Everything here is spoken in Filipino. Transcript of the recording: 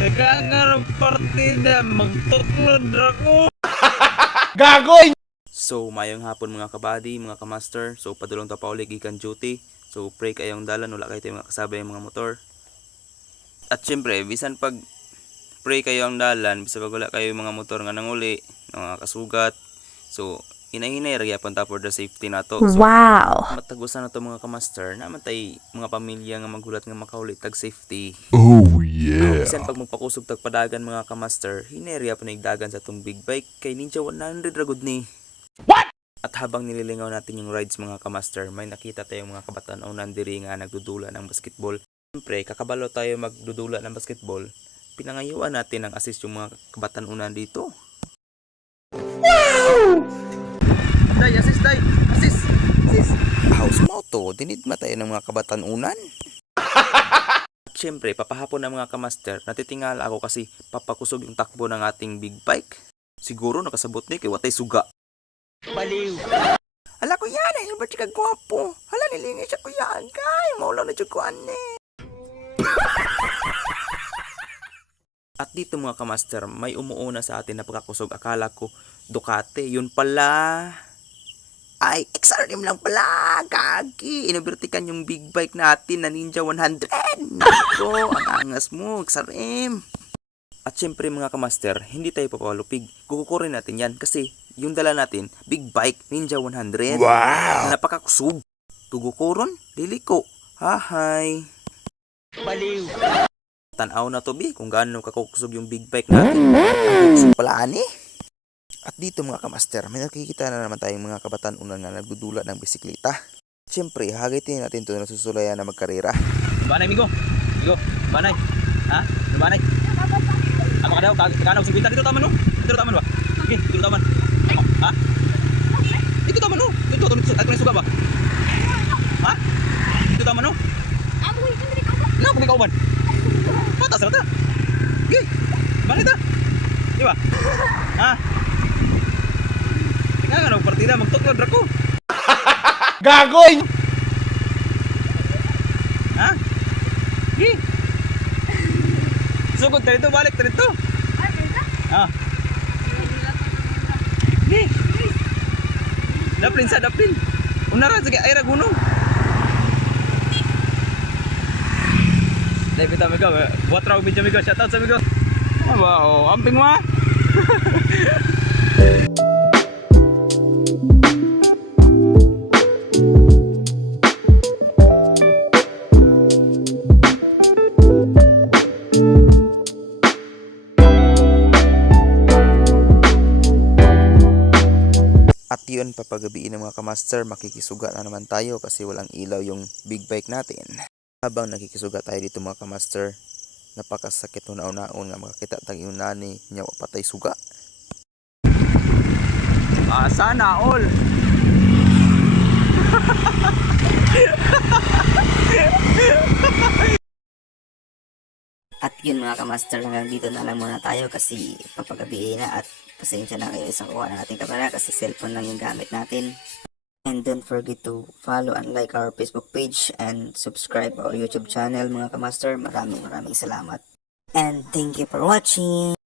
Kagangarang partida, magtuklod ako. Gagoy! So, mayong hapon mga kabady, mga kamaster. So, padulong ta pa ulit gikan duty. So, pray kayong dalan, wala kayo tayong makasabay yung mga motor. At syempre, bisan pag pray kayo ang dalan, bisan pag wala kayo yung mga motor nga nanguli, mga kasugat. So, hinahinay ragyapon ta for the safety nato. So, Wow! matagusan na to mga kamaster, naman tay mga pamilya nga maghulat nga makaulit tag safety. Oh yeah! Bisan pag magpakusog tag padagan mga kamaster, hineriya pa nagdagan sa tong big bike kay Ninja 100 ragod ni. What? At habang nililingaw natin yung rides mga kamaster, may nakita tayong mga kabataan o nandiri nga nagdudula ng basketball. Siyempre, kakabalo tayo magdudula ng basketball, pinangayuan natin ang assist yung mga kabataan unan dito. Wow! Day, assist day! Assist! Assist! House mo to, dinidma tayo ng mga kabataan unan. Siyempre, papahapon ng mga kamaster, natitingala ako kasi papakusog yung takbo ng ating big bike. Siguro nakasabot ni kay watay suga. Baliw. Ala ko yan, ay ba chika gwapo? Hala nilingi siya ko yan, kay maulaw na siya ko ane. At dito mga kamaster, may umuuna sa atin na pagkakusog. Akala ko Ducati, yun pala. Ay, XRM lang pala, kagi. Inubertikan yung big bike natin na Ninja 100. Nako, ang angas mo, XRM. At syempre mga kamaster, hindi tayo papalupig. Kukukurin natin yan kasi yung dala natin, big bike Ninja 100. Wow! Na napakakusog. Tugukuron, dili ko. Hahay. Baliw. Tanaw na to bi kung gaano kakusog yung big bike natin. Kusog pala ani. At dito mga kamaster, may nakikita na naman tayong mga kabataan unang nga nagdudula ng bisikleta. Siyempre, hagitin natin ito na susulayan na magkarera. Banay, Migo. Migo, banay. Ha? Banay. Ama ka daw, kanaw 50 dito taman no? Dito taman ba? Okay, dito taman. Ha? Dito taman no? Dito at may suga ba? Ha? Dito taman no? No, kung ikaw ban. Patas na ta. Okay. Banay ta. Di ba? Ha? Tingnan nga partida magtuklod ako. Gagoy! Ha? Okay. Sugod ka dito, balik ka dito. Ah. Ni. Daplin sa daplin. Unara sige ay ra gunung. Dai kita migo, buat raw video migo, shout out sa migo. Wow, amping mo. At yun, papagabiin ng mga kamaster, makikisuga na naman tayo kasi walang ilaw yung big bike natin. Habang nakikisuga tayo dito mga kamaster, napakasakit na unaon nga makakita tag yung nani niya patay suga. Sana all. At yun mga kamaster, hanggang dito na lang muna tayo kasi papagabihin na at pasensya na kayo sa kuha na nating kamera kasi cellphone lang yung gamit natin. And don't forget to follow and like our Facebook page and subscribe our YouTube channel mga kamaster. Maraming salamat. And thank you for watching!